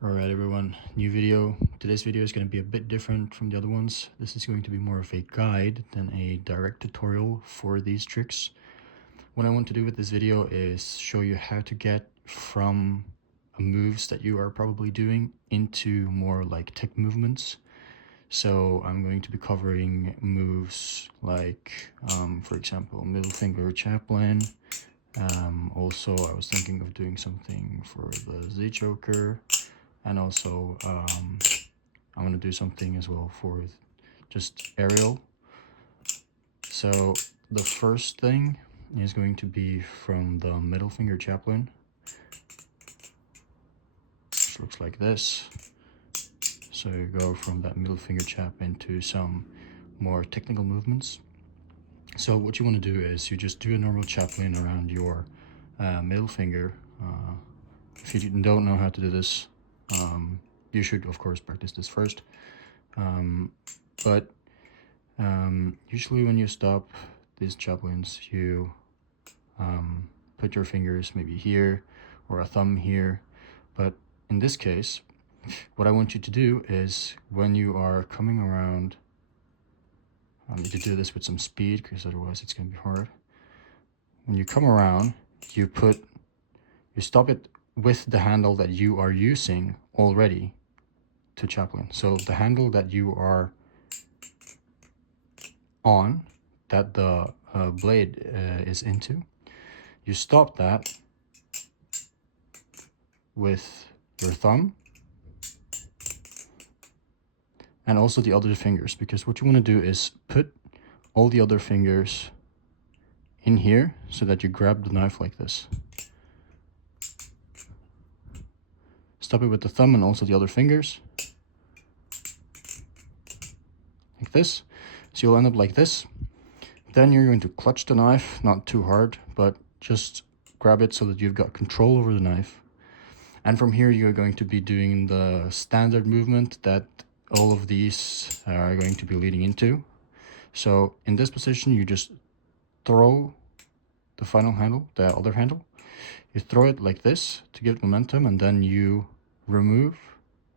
Alright everyone, new video. Today's video is going to be a bit different from the other ones. This is going to be more of a guide than a direct tutorial for these tricks. What I want to do with this video is show you how to get from moves that you are probably doing into more like tech movements. So I'm going to be covering moves like, for example, middle finger chaplain. Also, I was thinking of doing something for the Z choker. And also, I'm going to do something as well for just aerial. So the first thing is going to be from the middle finger chaplain, which looks like this. So you go from that middle finger chap into some more technical movements. So what you want to do is you just do a normal chaplain around your middle finger. If you don't know how to do this, you should of course practice this first. Usually when you stop these chaplains, you put your fingers maybe here or a thumb here. But in this case, what I want you to do is when you are coming around, I need to do this with some speed because otherwise it's going to be hard. When you come around, you stop it with the handle that you are using already to chaplain. So the handle that you are on, that the blade is into, you stop that with your thumb and also the other fingers, because what you want to do is put all the other fingers in here so that you grab the knife like this. Stop it with the thumb and also the other fingers, like this. So you'll end up like this. Then you're going to clutch the knife, not too hard, but just grab it so that you've got control over the knife. And from here, you're going to be doing the standard movement that all of these are going to be leading into. So in this position, you just throw the final handle, the other handle. You throw it like this to give it momentum, and then you remove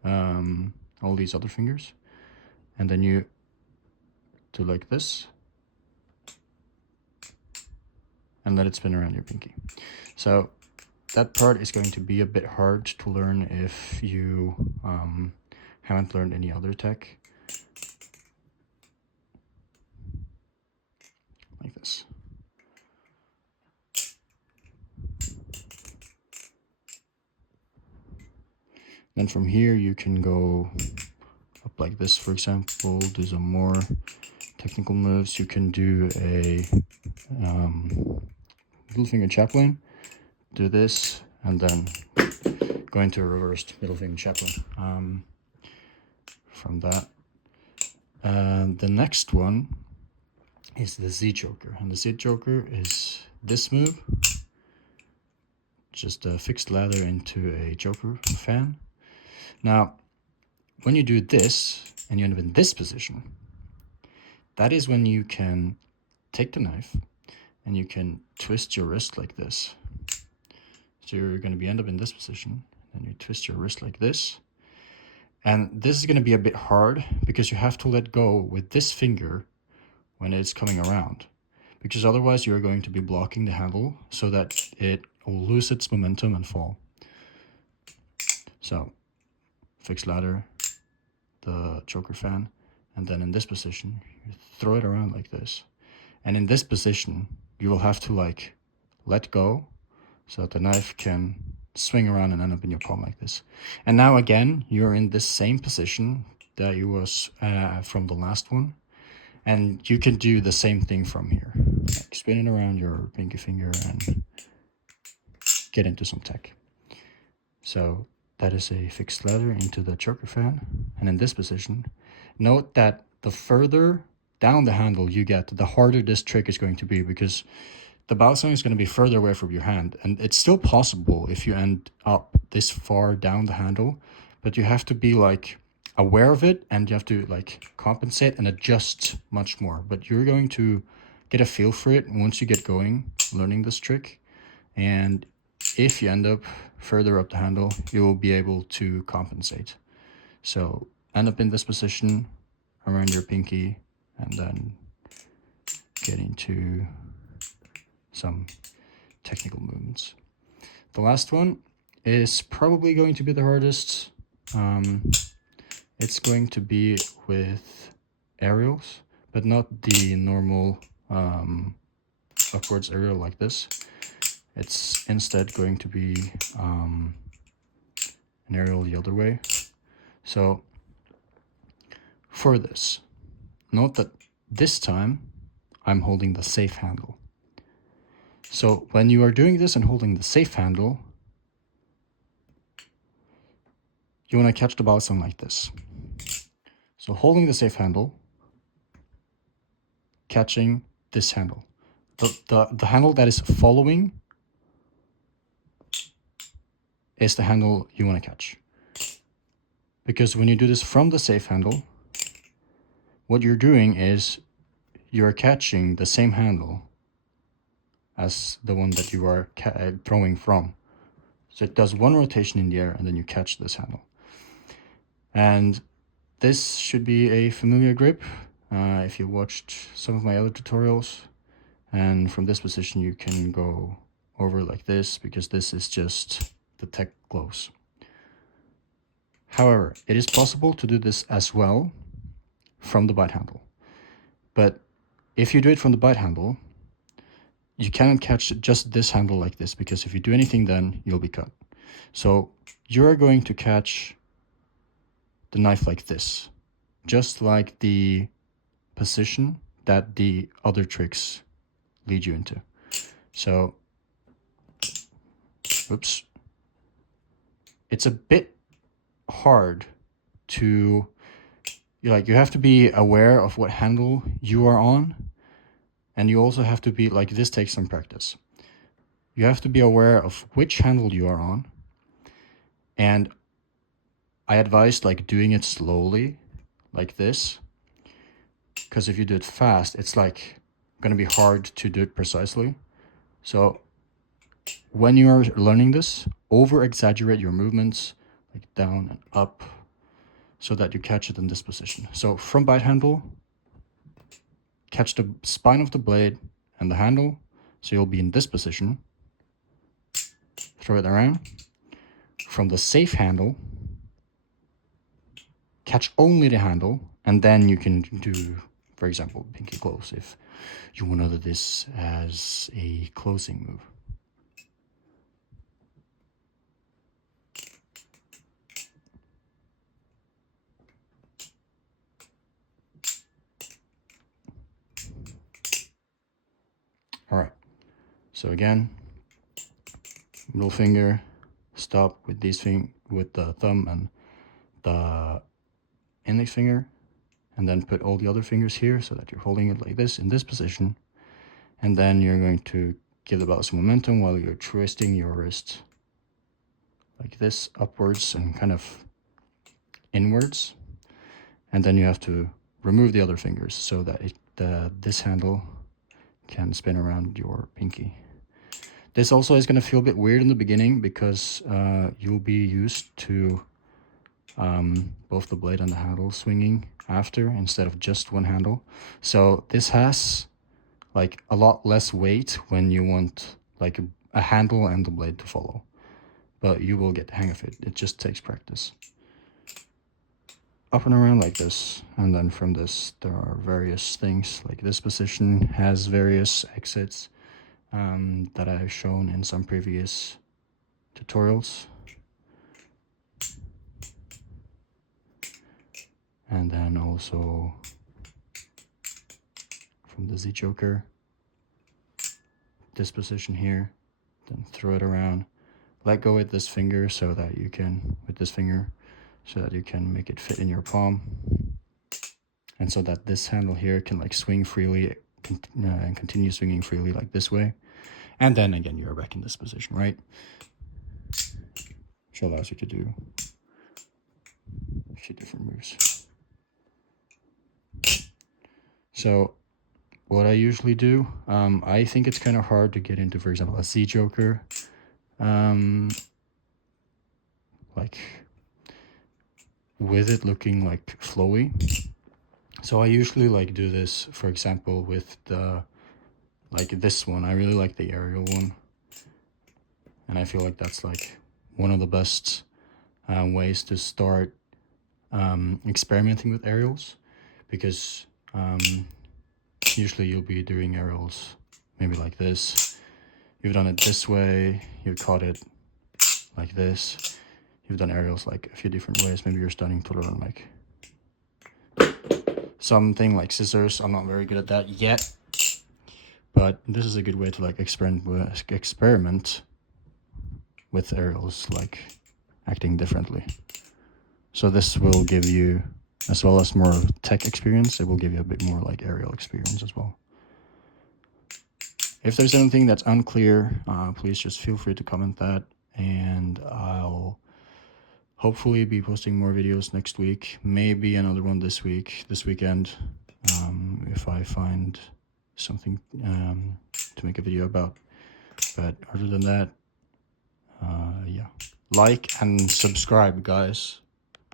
all these other fingers. And then you do like this and let it spin around your pinky. So that part is going to be a bit hard to learn if you haven't learned any other tech. Like this. Then from here you can go up like this, for example, do some more technical moves. You can do a middle finger chaplain, do this, and then go into a reversed middle finger chaplain. From that, the next one is the Z choker, and the Z choker is this move, just a fixed ladder into a choker fan. Now, when you do this and you end up in this position, that is when you can take the knife and you can twist your wrist like this. So you're going to end up in this position, and you twist your wrist like this. And this is going to be a bit hard because you have to let go with this finger when it's coming around, because otherwise you're going to be blocking the handle so that it will lose its momentum and fall. So fixed ladder, the choker fan, and then in this position you throw it around like this. And in this position you will have to like let go so that the knife can swing around and end up in your palm like this. And now again you're in this same position that you was from the last one, and you can do the same thing from here, like spin it around your pinky finger and get into some tech. So that is a fixed ladder into the choker fan. And in this position, note that the further down the handle you get, the harder this trick is going to be, because the balisong is going to be further away from your hand. And it's still possible if you end up this far down the handle, but you have to be like aware of it, and you have to like compensate and adjust much more. But you're going to get a feel for it once you get going learning this trick. And if you end up further up the handle, you will be able to compensate. So end up in this position around your pinky, and then get into some technical movements. The last one is probably going to be the hardest. It's going to be with aerials, but not the normal upwards aerial like this. It's instead going to be an aerial the other way. So for this, note that this time I'm holding the safe handle. So when you are doing this and holding the safe handle, you want to catch the balisong like this. So holding the safe handle, catching this handle. The handle that is following is the handle you want to catch. Because when you do this from the safe handle, what you're doing is you're catching the same handle as the one that you are throwing from. So it does one rotation in the air, and then you catch this handle. And this should be a familiar grip if you watched some of my other tutorials. And from this position you can go over like this, because this is just the tech gloves. However, it is possible to do this as well from the bite handle. But if you do it from the bite handle, you cannot catch just this handle like this, because if you do anything then you'll be cut. So you're going to catch the knife like this, just like the position that the other tricks lead you into. So, oops. It's a bit hard to, you have to be aware of what handle you are on, and you also have to be, this takes some practice. You have to be aware of which handle you are on, and I advise doing it slowly, like this, because if you do it fast, it's gonna be hard to do it precisely. So when you are learning this, over exaggerate your movements, down and up, so that you catch it in this position. So from bite handle, catch the spine of the blade and the handle, so you'll be in this position. Throw it around. From the safe handle, catch only the handle, and then you can do, for example, pinky close if you want to do this as a closing move. All right, so again, middle finger, stop with with the thumb and the index finger, and then put all the other fingers here so that you're holding it like this in this position. And then you're going to give the ball some momentum while you're twisting your wrist like this, upwards and kind of inwards. And then you have to remove the other fingers so that this handle can spin around your pinky. This also is going to feel a bit weird in the beginning, because you'll be used to both the blade and the handle swinging after, instead of just one handle. So this has a lot less weight when you want a handle and the blade to follow, but you will get the hang of it. It just takes practice. Up and around like this, and then from this there are various things. This position has various exits that I've shown in some previous tutorials. And then also from the Z choker, this position here, then throw it around, let go with this finger so that you can, make it fit in your palm, and so that this handle here can swing freely and continue swinging freely this way. And then again, you're back in this position, right? Which allows you to do a few different moves. So what I usually do, I think it's kind of hard to get into, for example, a Z choker like with it looking like flowy. So I usually like do this, for example, with the like this one. I really like the aerial one, and I feel like that's like one of the best ways to start experimenting with aerials, because usually you'll be doing aerials maybe like this. You've done it this way, you've caught it like this. You've done aerials like a few different ways. Maybe you're starting to learn like something like scissors. I'm not very good at that yet, but this is a good way to like experiment with aerials, like acting differently. So this will give you, as well as more tech experience, it will give you a bit more like aerial experience as well. If there's anything that's unclear, please just feel free to comment that, and I'll hopefully be posting more videos next week, maybe another one this weekend, if I find something to make a video about. But other than that, yeah, like and subscribe, guys.